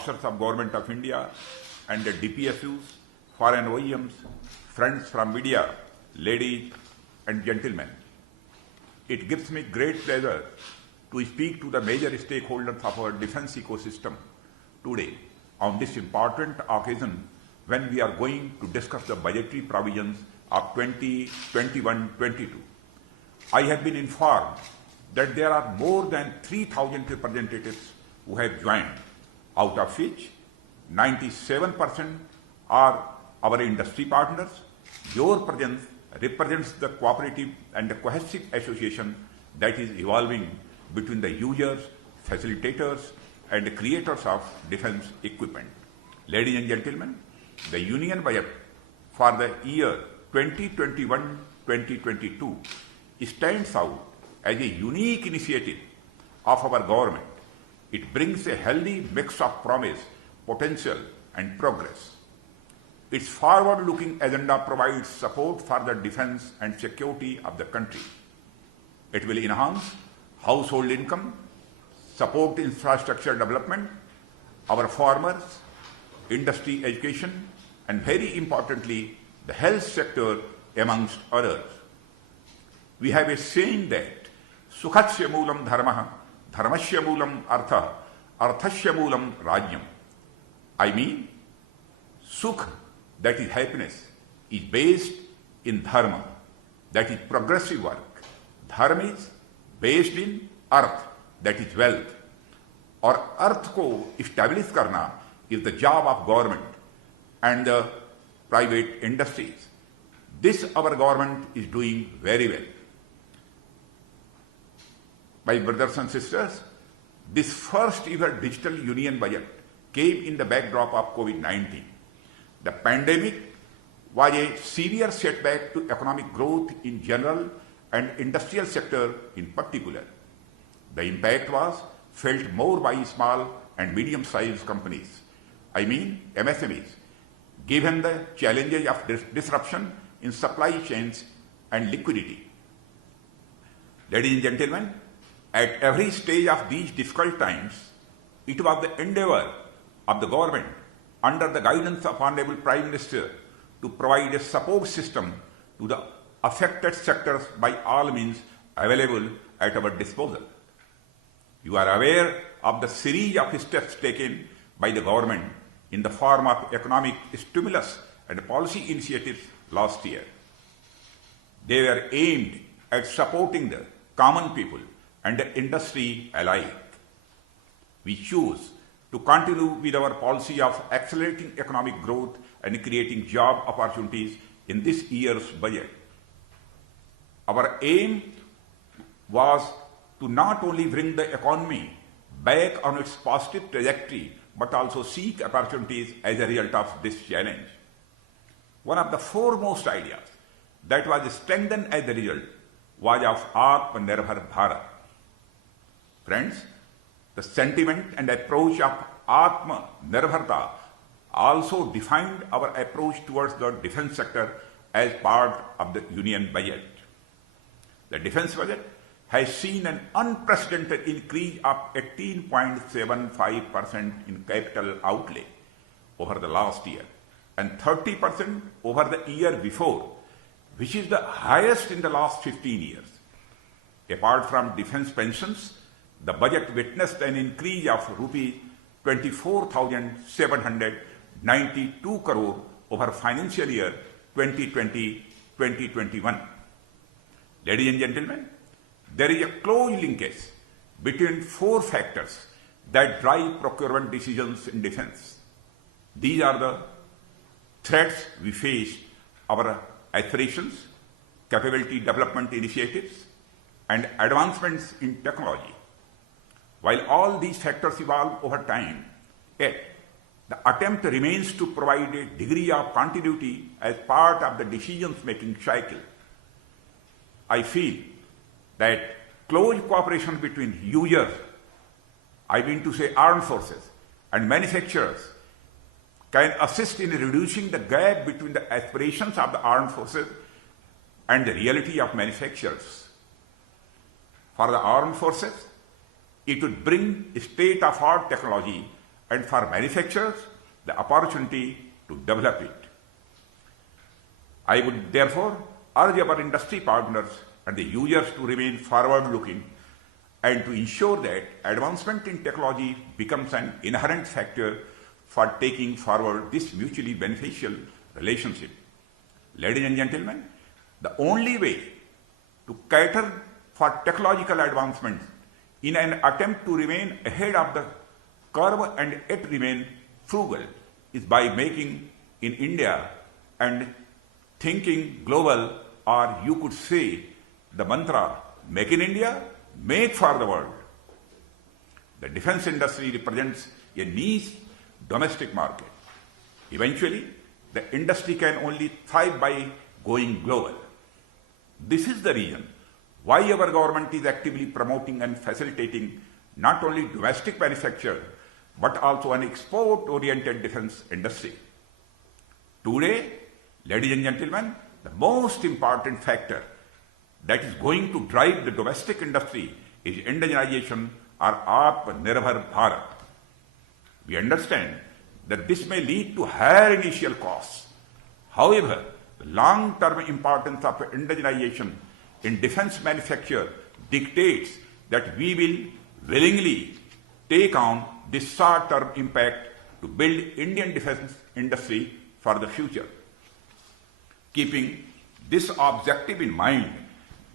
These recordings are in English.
officers of Government of India and the DPSUs, foreign OEMs, friends from media, ladies and gentlemen. It gives me great pleasure to speak to the major stakeholders of our defense ecosystem today on this important occasion when we are going to discuss the budgetary provisions of 2021-22. I have been informed that there are more than 3,000 representatives who have joined, out of which 97% are our industry partners. Your presence represents the cooperative and the cohesive association that is evolving between the users, facilitators, and the creators of defense equipment. Ladies and gentlemen, the Union Budget for the year 2021-2022 stands out as a unique initiative of our government. It brings a healthy mix of promise, potential, and progress. Its forward-looking agenda provides support for the defense and security of the country. It will enhance household income, support infrastructure development, our farmers, industry education, and very importantly, the health sector, amongst others. We have a saying that Sukhasya moolam dharmah, dharmasya moolam artha, arthasya moolam rajyam. I mean, Sukh, that is happiness, is based in dharma, that is progressive work. Dharma is based in arth, that is wealth. और अर्थ को establish करना is the job of government and the private industries. This our government is doing very well. My brothers and sisters, this first ever digital union budget came in the backdrop of COVID-19. The pandemic was a severe setback to economic growth in general and industrial sector in particular. The impact was felt more by small and medium-sized companies, I mean MSMEs, given the challenges of disruption in supply chains and liquidity. Ladies and gentlemen, at every stage of these difficult times, it was the endeavor of the government under the guidance of Honorable Prime Minister to provide a support system to the affected sectors by all means available at our disposal. You are aware of the series of steps taken by the government in the form of economic stimulus and policy initiatives last year. They were aimed at supporting the common people and the industry alike. We choose to continue with our policy of accelerating economic growth and creating job opportunities in this year's budget. Our aim was to not only bring the economy back on its positive trajectory, but also seek opportunities as a result of this challenge. One of the foremost ideas that was strengthened as a result was of Atmanirbhar Bharat. Friends, the sentiment and approach of Atmanirbharta also defined our approach towards the defense sector as part of the union budget. The defense budget has seen an unprecedented increase of 18.75% in capital outlay over the last year and 30% over the year before, which is the highest in the last 15 years. Apart from defense pensions, the budget witnessed an increase of rupees 24,792 crore over financial year 2020-2021. Ladies and gentlemen, there is a close linkage between four factors that drive procurement decisions in defense. These are the threats we face, our aspirations, capability development initiatives, and advancements in technology. While all these factors evolve over time, yet the attempt remains to provide a degree of continuity as part of the decision-making cycle. I feel that close cooperation between users, I mean to say armed forces, and manufacturers can assist in reducing the gap between the aspirations of the armed forces and the reality of manufacturers. For the armed forces, it would bring state-of-art technology and for manufacturers the opportunity to develop it. I would therefore urge our industry partners and the users to remain forward-looking and to ensure that advancement in technology becomes an inherent factor for taking forward this mutually beneficial relationship. Ladies and gentlemen, the only way to cater for technological advancements in an attempt to remain ahead of the curve and yet remain frugal is by making in India and thinking global, or you could say the mantra, make in India, make for the world. The defense industry represents a niche domestic market. Eventually, the industry can only thrive by going global. This is the reason why our government is actively promoting and facilitating not only domestic manufacture but also an export-oriented defense industry. Today, ladies and gentlemen, the most important factor that is going to drive the domestic industry is indigenization or Atmanirbhar Bharat. We understand that this may lead to higher initial costs. However, the long-term importance of indigenization in defense manufacture dictates that we will willingly take on this short-term impact to build Indian defense industry for the future. Keeping this objective in mind,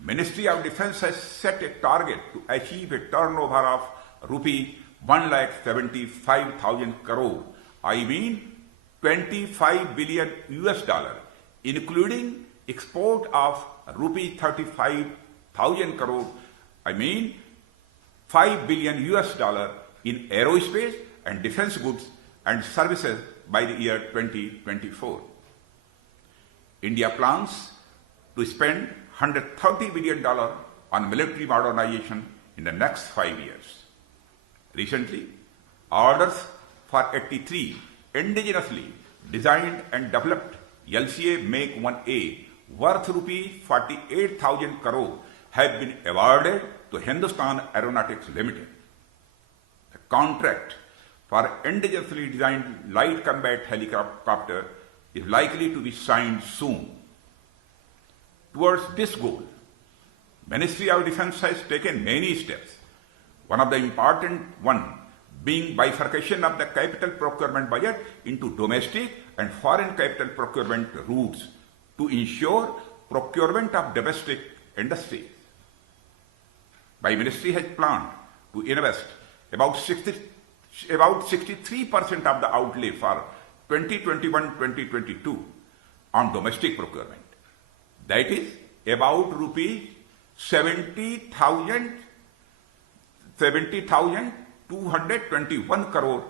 Ministry of Defence has set a target to achieve a turnover of rupee 1,75,000 crore. I mean 25 billion US dollar, including export of rupee 35,000 crore. I mean 5 billion US dollar in aerospace and defense goods and services by the year 2024. India plans to spend $130 billion on military modernization in the next 5 years. Recently, orders for 83 indigenously designed and developed LCA Make 1A worth rupee 48,000 crore have been awarded to Hindustan Aeronautics Limited. The contract for indigenously designed light combat helicopter is likely to be signed soon. Towards this goal, Ministry of Defence has taken many steps. One of the important one being bifurcation of the capital procurement budget into domestic and foreign capital procurement routes to ensure procurement of domestic industries. My ministry has planned to invest about 63% of the outlay for 2021-2022 on domestic procurement. That is about rupees 70,221 crore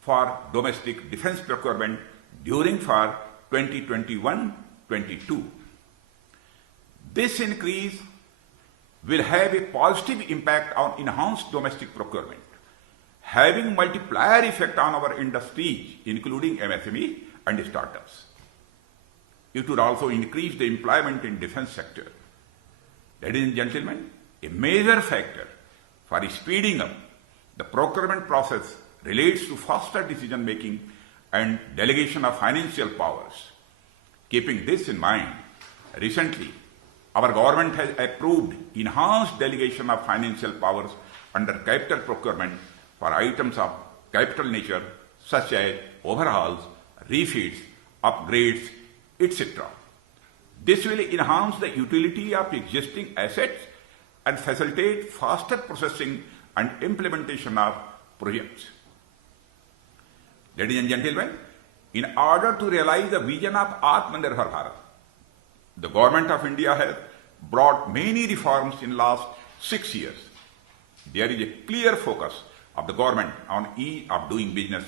for domestic defense procurement during for 2021-22. This increase will have a positive impact on enhanced domestic procurement, having multiplier effect on our industries, including MSME and startups. It would also increase the employment in defense sector. Ladies and gentlemen, a major factor for speeding up the procurement process relates to faster decision making and delegation of financial powers. Keeping this in mind, recently our government has approved enhanced delegation of financial powers under capital procurement for items of capital nature such as overhauls, refits, upgrades, etc. This will enhance the utility of existing assets and facilitate faster processing and implementation of projects. Ladies and gentlemen, in order to realize the vision of Atmanirbhar Bharat, the Government of India has brought many reforms in last 6 years. There is a clear focus of the government on ease of doing business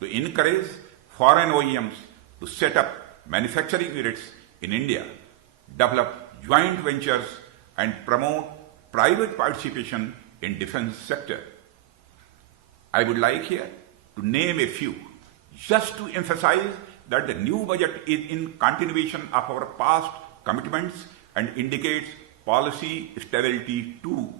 to encourage foreign OEMs to set up manufacturing units in India, develop joint ventures and promote private participation in defense sector. I would like here to name a few, just to emphasize that the new budget is in continuation of our past commitments and indicates policy stability too.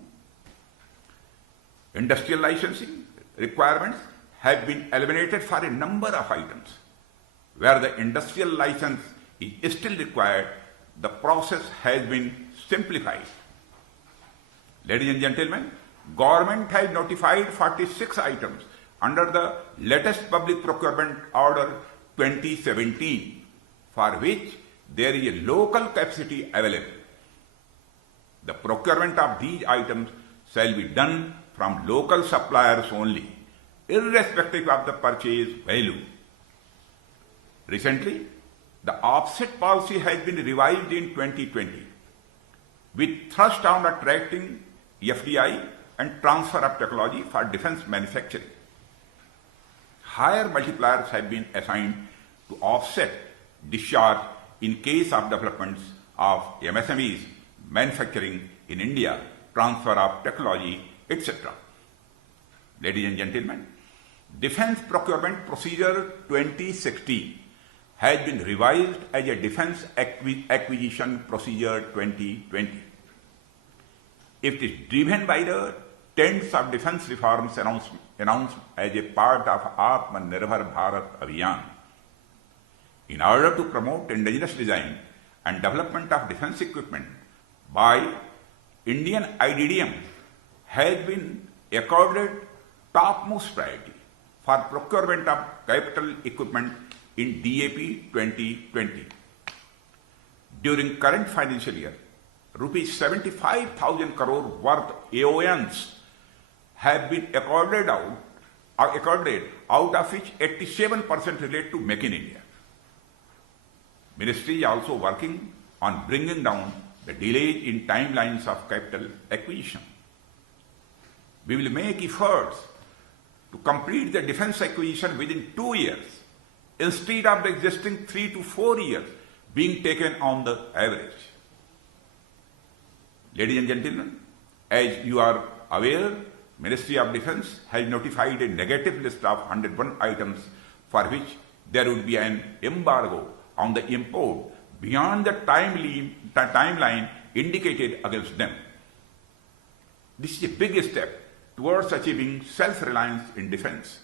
Industrial licensing requirements have been eliminated for a number of items. Where the industrial license is still required, the process has been simplified. Ladies and gentlemen, government has notified 46 items under the latest Public Procurement Order 2017, for which there is a local capacity available. The procurement of these items shall be done from local suppliers only, irrespective of the purchase value. Recently, the offset policy has been revised in 2020 with thrust on attracting FDI and transfer of technology for defense manufacturing. Higher multipliers have been assigned to offset discharge in case of developments of MSMEs, manufacturing in India, transfer of technology, etc. Ladies and gentlemen, Defense Procurement Procedure 2016 has been revised as a Defense Acquisition Procedure 2020. It is driven by the tenets of defense reforms announced as a part of Atmanirbhar Bharat Abhiyan. In order to promote indigenous design and development of defense equipment by Indian IDDM has been accorded topmost priority for procurement of capital equipment in DAP 2020. During current financial year, rupees 75,000 crore worth AONs have been accorded out of which 87% relate to Make in India. Ministry is also working on bringing down the delays in timelines of capital acquisition. We will make efforts to complete the defense acquisition within 2 years instead of the existing 3 to 4 years being taken on the average. Ladies and gentlemen, as you are aware, Ministry of Defense has notified a negative list of 101 items for which there would be an embargo on the import beyond the timeline indicated against them. This is a big step towards achieving self-reliance in defense.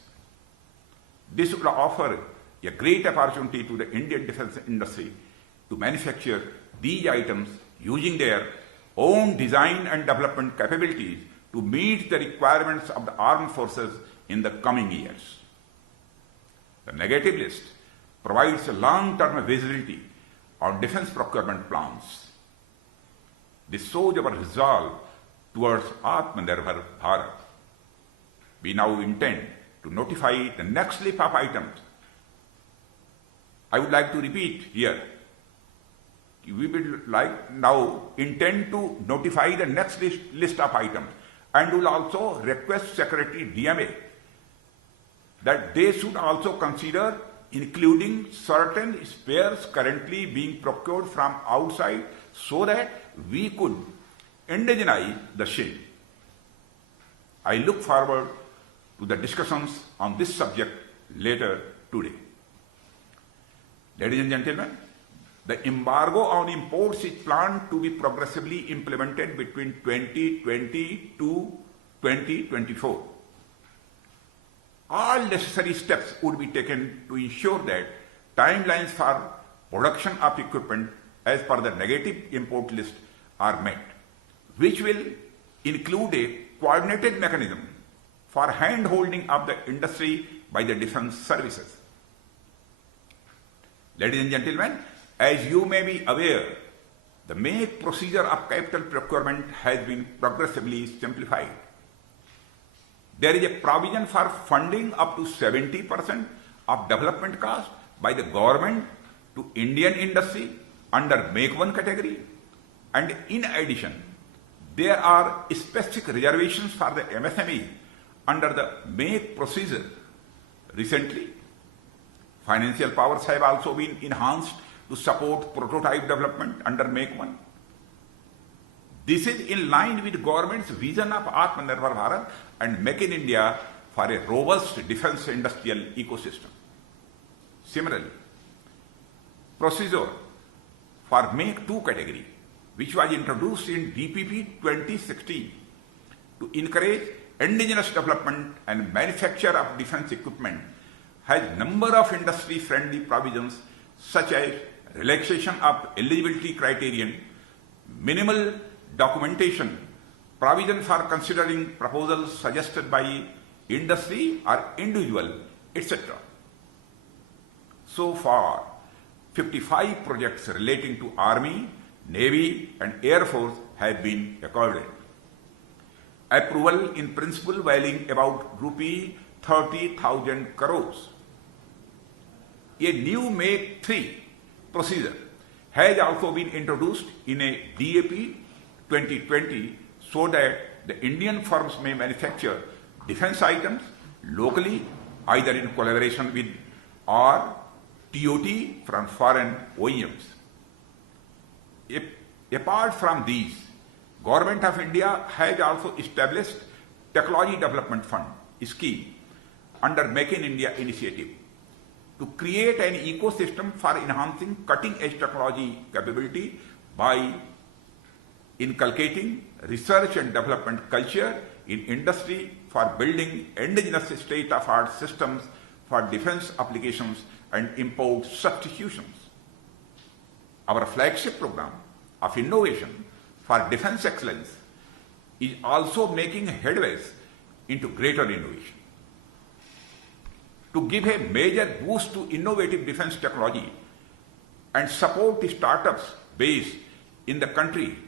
This will offer a great opportunity to the Indian defense industry to manufacture these items using their own design and development capabilities to meet the requirements of the armed forces in the coming years. The negative list provides a long-term visibility on defense procurement plans. This shows our resolve towards Atmanirbhar Bharat. We now intend to notify the next list of items. I would like to repeat here. We will now intend to notify the next list of items and will also request Secretary DMA that they should also consider including certain spares currently being procured from outside so that we could indigenize the shield. I look forward to the discussions on this subject later today. Ladies and gentlemen, the embargo on imports is planned to be progressively implemented between 2020 to 2024. All necessary steps would be taken to ensure that timelines for production of equipment as per the negative import list are met, which will include a coordinated mechanism for hand-holding of the industry by the defense services. Ladies and gentlemen, as you may be aware, the MAKE procedure of capital procurement has been progressively simplified. There is a provision for funding up to 70% of development cost by the government to Indian industry under Make 1 category, and in addition, there are specific reservations for the MSME under the Make procedure. Recently, financial powers have also been enhanced to support prototype development under Make 1. This is in line with government's vision of Atmanirbhar Bharat and Make in India for a robust defense industrial ecosystem. Similarly, procedure for Make 2 category, which was introduced in DPP 2016 to encourage indigenous development and manufacture of defense equipment has number of industry-friendly provisions such as relaxation of eligibility criterion, minimal documentation, provision for considering proposals suggested by industry or individual, etc. So far, 55 projects relating to Army, Navy and Air Force have been accorded. Approval in principle valuing about rupee 30,000 crores. A new Make 3 procedure has also been introduced in a DAP 2020 so that the Indian firms may manufacture defense items locally either in collaboration with or TOT from foreign OEMs. Apart from these, Government of India has also established Technology Development Fund scheme under Make in India initiative to create an ecosystem for enhancing cutting-edge technology capability by inculcating research and development culture in industry for building indigenous state-of-art systems for defense applications and import substitutions. Our flagship program of innovation for defense excellence is also making headways into greater innovation. To give a major boost to innovative defense technology and support startups based in the country,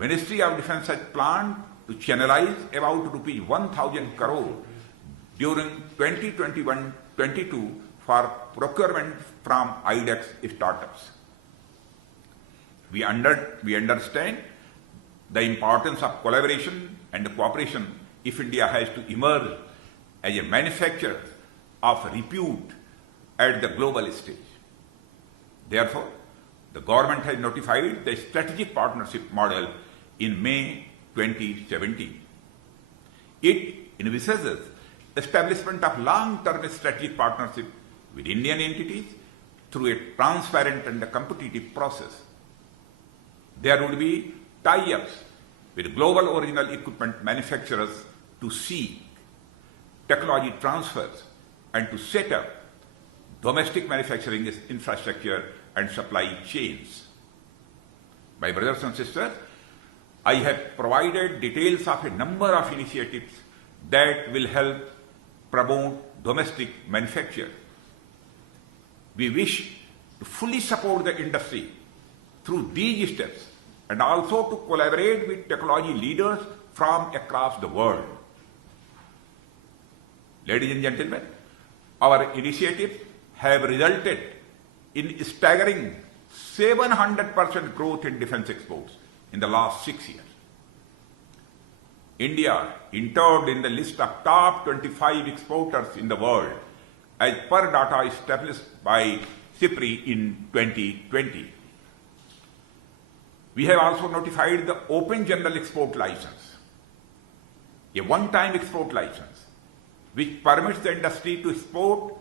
Ministry of Defense has planned to channelize about rupees 1,000 crore during 2021-22 for procurement from IDEX startups. We understand the importance of collaboration and cooperation if India has to emerge as a manufacturer of repute at the global stage. Therefore, the government has notified the strategic partnership model in May 2017. It envisages establishment of long-term strategic partnership with Indian entities through a transparent and competitive process. There would be tie-ups with global original equipment manufacturers to seek technology transfers and to set up domestic manufacturing infrastructure and supply chains. My brothers and sisters, I have provided details of a number of initiatives that will help promote domestic manufacture. We wish to fully support the industry through these steps and also to collaborate with technology leaders from across the world. Ladies and gentlemen, our initiatives have resulted in staggering 700% growth in defense exports in the last 6 years. India entered in the list of top 25 exporters in the world as per data established by SIPRI in 2020. We have also notified the Open General Export License, a one-time export license which permits the industry to export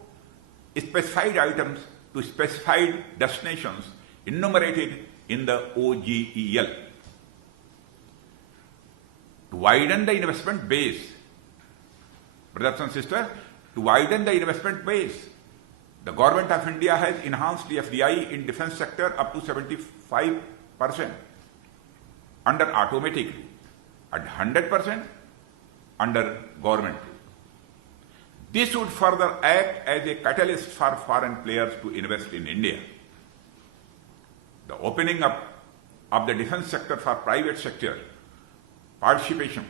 specified items to specified destinations enumerated in the OGEL. To widen the investment base, brothers and sisters, to widen the investment base, the Government of India has enhanced the FDI in defense sector up to 75% under automatic and 100% under government. This would further act as a catalyst for foreign players to invest in India. The opening up of the defense sector for private sector participation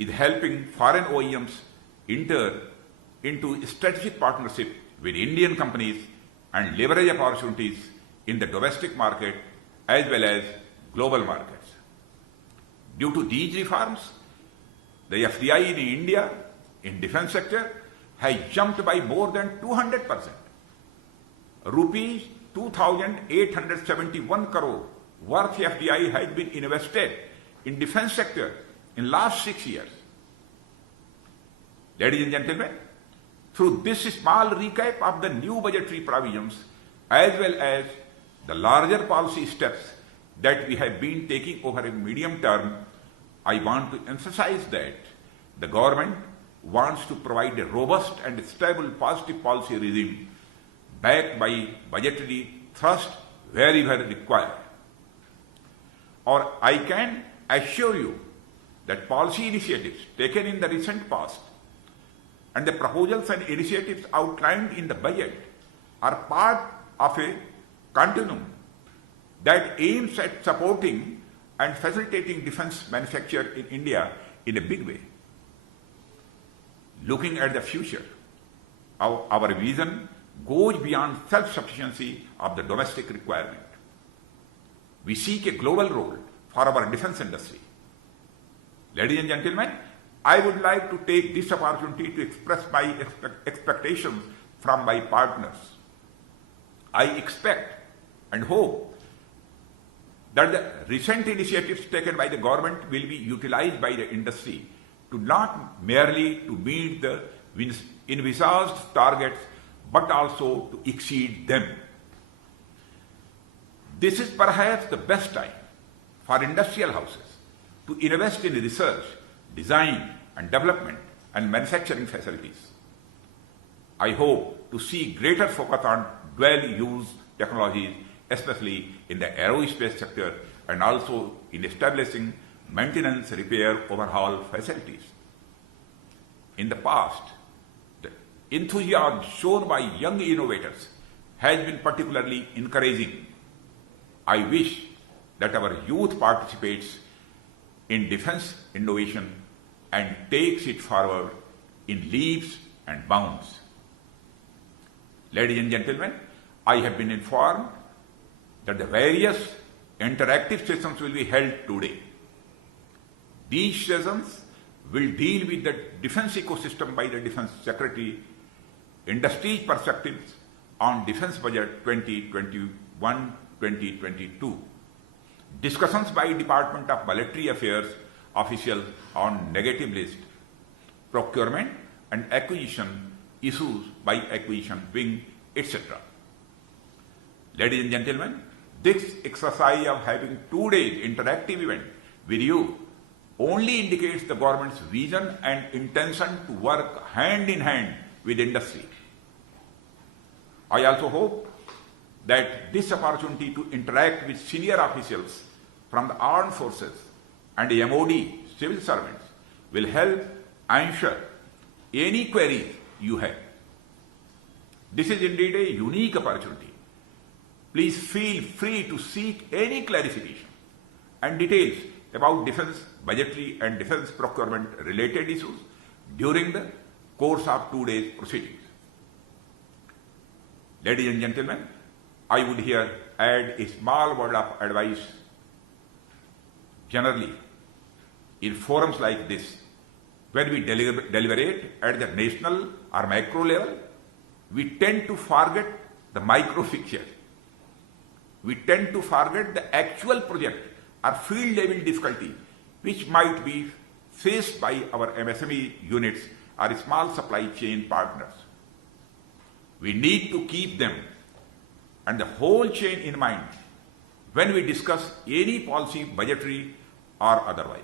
is helping foreign OEMs enter into strategic partnership with Indian companies and leverage opportunities in the domestic market as well as global markets. Due to these reforms, the FDI in India in defense sector has jumped by more than 200%. Rupees 2,871 crore worth FDI has been invested in defense sector in last 6 years. Ladies and gentlemen, through this small recap of the new budgetary provisions as well as the larger policy steps that we have been taking over a medium term, I want to emphasize that the government wants to provide a robust and stable positive policy regime backed by budgetary thrust wherever required. Or I can assure you that policy initiatives taken in the recent past and the proposals and initiatives outlined in the budget are part of a continuum that aims at supporting and facilitating defense manufacture in India in a big way. Looking at the future, our vision goes beyond self-sufficiency of the domestic requirement. We seek a global role for our defense industry. Ladies and gentlemen, I would like to take this opportunity to express my expectations from my partners. I expect and hope that the recent initiatives taken by the government will be utilized by the industry to not merely to meet the envisaged targets, but also to exceed them. This is perhaps the best time for industrial houses to invest in research, design and development and manufacturing facilities. I hope to see greater focus on dual-use technologies, especially in the aerospace sector, and also in establishing maintenance, repair, overhaul facilities. In the past, the enthusiasm shown by young innovators has been particularly encouraging. I wish that our youth participates in defense innovation and takes it forward in leaps and bounds. Ladies and gentlemen, I have been informed that the various interactive sessions will be held today. These sessions will deal with the defense ecosystem by the Defense Secretary, industry's perspectives on defense budget 2021-2022, discussions by Department of Military Affairs officials on negative list, procurement and acquisition issues by acquisition wing, etc. Ladies and gentlemen, this exercise of having 2 days interactive event with you only indicates the government's vision and intention to work hand in hand with industry. I also hope that this opportunity to interact with senior officials from the armed forces and the MOD civil servants will help answer any queries you have. This is indeed a unique opportunity. Please feel free to seek any clarification and details about defense budgetary and defense procurement related issues during the course of 2 days proceedings. Ladies and gentlemen, I would here add a small word of advice. Generally, in forums like this, when we deliberate at the national or macro level, we tend to forget the micro picture. We tend to forget the actual project or field level difficulty which might be faced by our MSME units or small supply chain partners. We need to keep them and the whole chain in mind when we discuss any policy, budgetary or otherwise.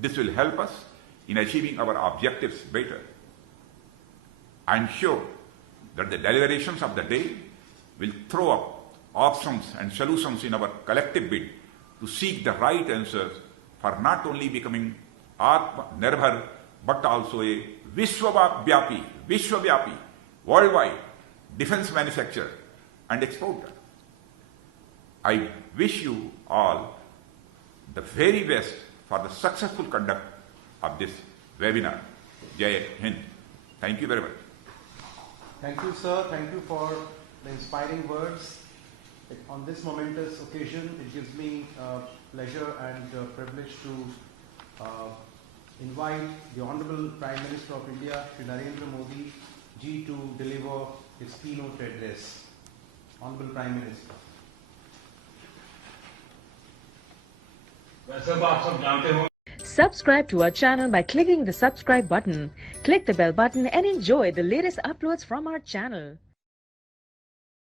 This will help us in achieving our objectives better. I am sure that the deliberations of the day will throw up options and solutions in our collective bid to seek the right answers for not only becoming Atmanirbhar but also a Vishwavyapi, worldwide defense manufacturer and exporter. I wish you all the very best for the successful conduct of this webinar. Jai Hind. Thank you very much. Thank you, sir. Thank you for the inspiring words. On this momentous occasion, it gives me pleasure and privilege to invite the Honorable Prime Minister of India, Shri Narendra Modi ji, to deliver his keynote address. Honorable Prime Minister. Subscribe to our channel by clicking the subscribe button. Click the bell button and enjoy the latest uploads from our channel.